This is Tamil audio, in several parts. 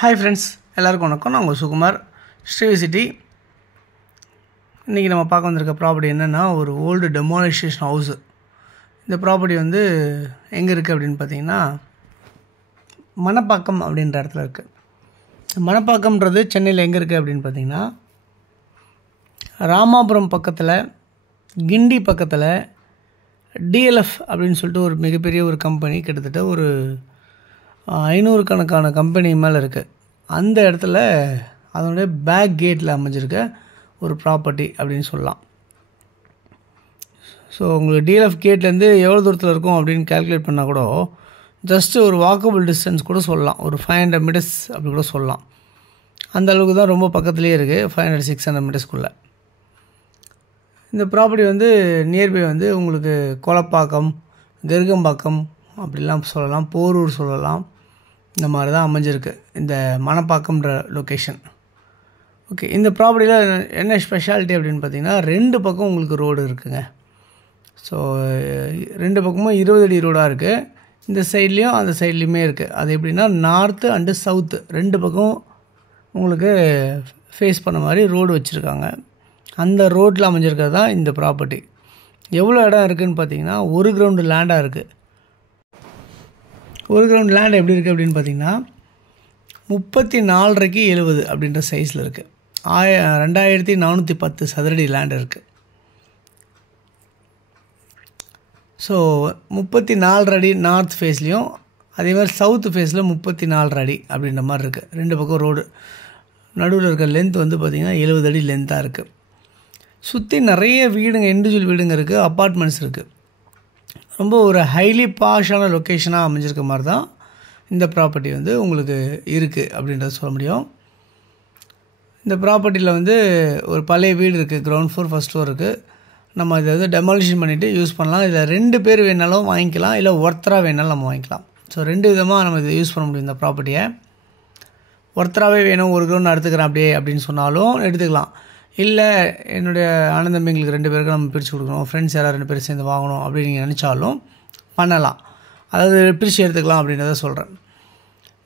ஹாய் ஃப்ரெண்ட்ஸ், எல்லாருக்கும் வணக்கம். நான் உங்கள் சுகுமார், ஸ்ரீவி சிட்டி. இன்றைக்கி நம்ம பார்க்க வந்திருக்க ப்ராப்பர்ட்டி என்னென்னா, ஒரு ஓல்டு டெமாலிஷேஷன் ஹவுஸு. இந்த ப்ராப்பர்ட்டி வந்து எங்கே இருக்குது அப்படின்னு பார்த்தீங்கன்னா, மணப்பாக்கம் அப்படின்ற இடத்துல இருக்குது. மணப்பாக்கம்ன்றது சென்னையில் எங்கே இருக்குது அப்படின்னு பார்த்தீங்கன்னா, ராமாபுரம் பக்கத்தில், கிண்டி பக்கத்தில் டிஎல்எஃப் அப்படின்னு சொல்லிட்டு ஒரு மிகப்பெரிய ஒரு கம்பெனி, கிட்டத்தட்ட ஒரு 500 கணக்கான கம்பெனி மேலே இருக்குது. அந்த இடத்துல அதனுடைய பேக் கேட்டில் அமைஞ்சிருக்க ஒரு ப்ராப்பர்ட்டி அப்படின்னு சொல்லலாம். ஸோ உங்களுக்கு டிஎல்எஃப் கேட்லேருந்து எவ்வளோ தூரத்தில் இருக்கும் அப்படின்னு கேல்குலேட் பண்ணால் கூட ஜஸ்ட்டு ஒரு வாக்கபிள் டிஸ்டன்ஸ் கூட சொல்லலாம். ஒரு 500 மீட்டர்ஸ் அப்படி கூட சொல்லலாம். அந்த அளவுக்கு தான் ரொம்ப பக்கத்துலேயே இருக்குது, 500-600 மீட்டர்ஸ்க்குள்ளே. இந்த ப்ராப்பர்ட்டி வந்து நியர்பை வந்து உங்களுக்கு கொலப்பாக்கம், கெருகம்பாக்கம் அப்படிலாம் சொல்லலாம், போரூர் சொல்லலாம். இந்த மாதிரி தான் அமைஞ்சிருக்கு இந்த மணப்பாக்கம்ன்ற லொக்கேஷன். ஓகே, இந்த ப்ராப்பர்ட்டியில் என்ன ஸ்பெஷாலிட்டி அப்படின்னு பார்த்தீங்கன்னா, 2 பக்கம் உங்களுக்கு ரோடு இருக்குங்க. ஸோ 2 பக்கமும் 20 அடி ரோடாக இருக்குது. இந்த சைட்லேயும் அந்த சைட்லேயுமே இருக்குது. அது எப்படின்னா, நார்த்து அண்டு சவுத்து 2 பக்கம் உங்களுக்கு ஃபேஸ் பண்ண மாதிரி ரோடு வச்சுருக்காங்க. அந்த ரோட்டில் அமைஞ்சிருக்கிறது தான் இந்த ப்ராப்பர்ட்டி. எவ்வளோ இடம் இருக்குதுன்னு பார்த்தீங்கன்னா, 1 கிரவுண்டு லேண்டாக இருக்குது. 1 கிரவுண்ட் லேண்ட் எப்படி இருக்குது அப்படின்னு பார்த்தீங்கன்னா, 34.5 70 அப்படின்ற சைஸில் இருக்குது. 2410 சதுரடி லேண்ட் இருக்குது. ஸோ 34 அடி நார்த் ஃபேஸ்லேயும், அதே மாதிரி சவுத் ஃபேஸில் 34 அடி அப்படின்ற மாதிரி இருக்குது. 2 பக்கம் ரோடு. நடுவில் இருக்க லென்த் வந்து பார்த்திங்கன்னா 70 அடி லென்த்தாக இருக்குது. சுற்றி நிறைய வீடுங்க, இண்டிவிஜுவல் வீடுங்க இருக்குது, அப்பார்ட்மெண்ட்ஸ் இருக்குது. ரொம்ப ஒரு ஹைலி பாஷான லொக்கேஷனாக அமைஞ்சிருக்க மாதிரி தான் இந்த ப்ராப்பர்ட்டி வந்து உங்களுக்கு இருக்குது அப்படின்றத சொல்ல முடியும். இந்த ப்ராப்பர்ட்டியில் வந்து ஒரு பழைய வீடு இருக்குது, கிரவுண்ட் ஃப்ளோர், ஃபஸ்ட் ஃப்ளோர் இருக்குது. நம்ம இதை வந்து டெமாலிஷன் பண்ணிவிட்டு யூஸ் பண்ணலாம். இதில் 2 பேர் வேணாலும் வாங்கிக்கலாம், இல்லை ஒருத்தராக வேணாலும் நம்ம வாங்கிக்கலாம். ஸோ 2 விதமாக நம்ம இதை யூஸ் பண்ண முடியும். இந்த ப்ராப்பர்ட்டியை ஒருத்தராகவே வேணும், 1 கிரவுண்ட் எடுத்துக்கிறேன் அப்படியே அப்படின்னு சொன்னாலும் எடுத்துக்கலாம். இல்லை என்னுடைய அண்ணன் தம்பிங்களுக்கு 2 பேருக்கு நம்ம பிரித்து கொடுக்கணும், ஃப்ரெண்ட்ஸ் யாராவது 2 பேர் சேர்ந்து வாங்கணும் அப்படின்னு நீங்கள் நினச்சாலும் பண்ணலாம். அதாவது பிரித்து எடுத்துக்கலாம் அப்படின்றத சொல்கிறேன்.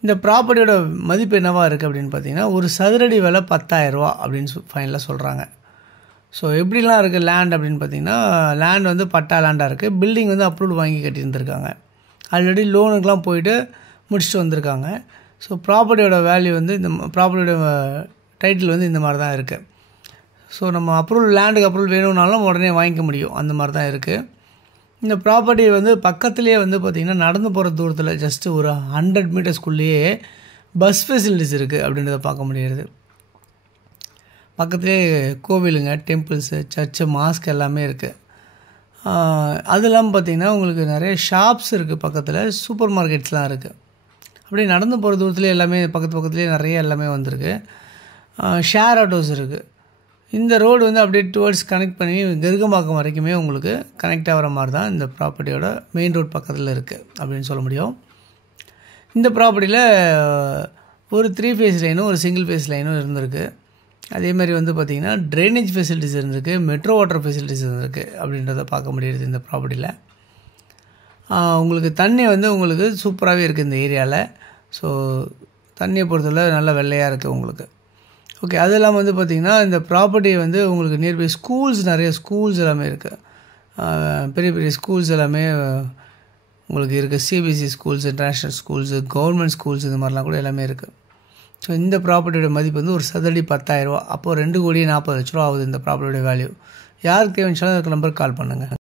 இந்த ப்ராப்பர்ட்டியோட மதிப்பு என்னவாக இருக்குது அப்படின்னு பார்த்தீங்கன்னா, ஒரு சதுரடி விலை 10,000 ரூபா அப்படின்னு ஃபைனலாக சொல்கிறாங்க. ஸோ எப்படிலாம் இருக்குது லேண்ட் அப்படின்னு பார்த்தீங்கன்னா, லேண்ட் வந்து பட்டா லேண்டாக இருக்குது. பில்டிங் வந்து அப்ரூவல் வாங்கி கட்டியிருந்துருக்காங்க. ஆல்ரெடி லோனுக்கெலாம் போயிட்டு முடிச்சுட்டு வந்திருக்காங்க. ஸோ ப்ராப்பர்ட்டியோட வேல்யூ வந்து, இந்த ப்ராப்பர்ட்டியோட டைட்டில் வந்து இந்த மாதிரி தான் இருக்குது. ஸோ நம்ம அப்ரூவல், லேண்டுக்கு அப்ரூவல் வேணும்னாலும் உடனே வாங்கிக்க முடியும், அந்த மாதிரி தான் இருக்குது. இந்த ப்ராப்பர்ட்டி வந்து பக்கத்துலேயே வந்து பார்த்திங்கன்னா, நடந்து போகிற தூரத்தில் ஜஸ்ட்டு ஒரு 100 மீட்டர்ஸ்குள்ளேயே பஸ் ஃபெசிலிட்டிஸ் இருக்குது அப்படின்றத பார்க்க முடியாது. பக்கத்துலேயே கோவிலுங்க, டெம்பிள்ஸு, சர்ச்சு, மாஸ்க் எல்லாமே இருக்குது. அது இல்லாமல் பார்த்திங்கன்னா உங்களுக்கு நிறைய ஷாப்ஸ் இருக்குது, பக்கத்தில் சூப்பர் மார்க்கெட்ஸ்லாம் இருக்குது. அப்படியே நடந்து போகிற தூரத்துலேயே எல்லாமே பக்கத்துலேயே நிறைய எல்லாமே வந்திருக்கு. ஷேர் ஆட்டோஸ் இருக்குது. இந்த ரோடு வந்து அப்படியே டுவர்ட்ஸ் கனெக்ட் பண்ணி கெருகம்பாக்கம் வரைக்குமே உங்களுக்கு கனெக்ட் ஆகிற மாதிரி தான் இந்த ப்ராப்பர்ட்டியோட மெயின் ரோட் பக்கத்தில் இருக்குது அப்படின்னு சொல்ல முடியும். இந்த ப்ராப்பர்ட்டியில் ஒரு 3 ஃபேஸ் லைனும் ஒரு சிங்கிள் ஃபேஸ் லைனும் இருந்திருக்கு. அதேமாதிரி வந்து பார்த்திங்கன்னா ட்ரைனேஜ் ஃபெசிலிட்டிஸ் இருந்திருக்கு, மெட்ரோ வாட்டர் ஃபெசிலிட்டிஸ் இருந்திருக்கு அப்படின்றத பார்க்க முடியுது இந்த ப்ராப்பர்ட்டியில். உங்களுக்கு தண்ணி வந்து உங்களுக்கு சூப்பராகவே இருக்குது இந்த ஏரியாவில். ஸோ தண்ணியை பொறுத்தவரை நல்லா வெள்ளையாக இருக்குது உங்களுக்கு. ஓகே, அது இல்லாமல் வந்து பார்த்திங்கன்னா, இந்த ப்ராப்பர்ட்டி வந்து உங்களுக்கு நியர்பை ஸ்கூல்ஸ், நிறைய ஸ்கூல்ஸ் எல்லாமே இருக்குது. பெரிய பெரிய ஸ்கூல்ஸ் எல்லாமே உங்களுக்கு இருக்குது. CBSE schools, international schools, government schools, இந்த மாதிரிலாம் கூட எல்லாமே இருக்குது. ஸோ இந்த ப்ராப்பர்ட்டியோட மதிப்பு வந்து ஒரு சதுரடி 10,000 ரூபா. அப்போது 2,40,00,000 ஆகுது இந்த ப்ராப்பர்ட்டியோட வேல்யூ. யாருக்கு தேவைச்சாலும் அதுக்கு நம்பருக்கு கால் பண்ணுங்கள்.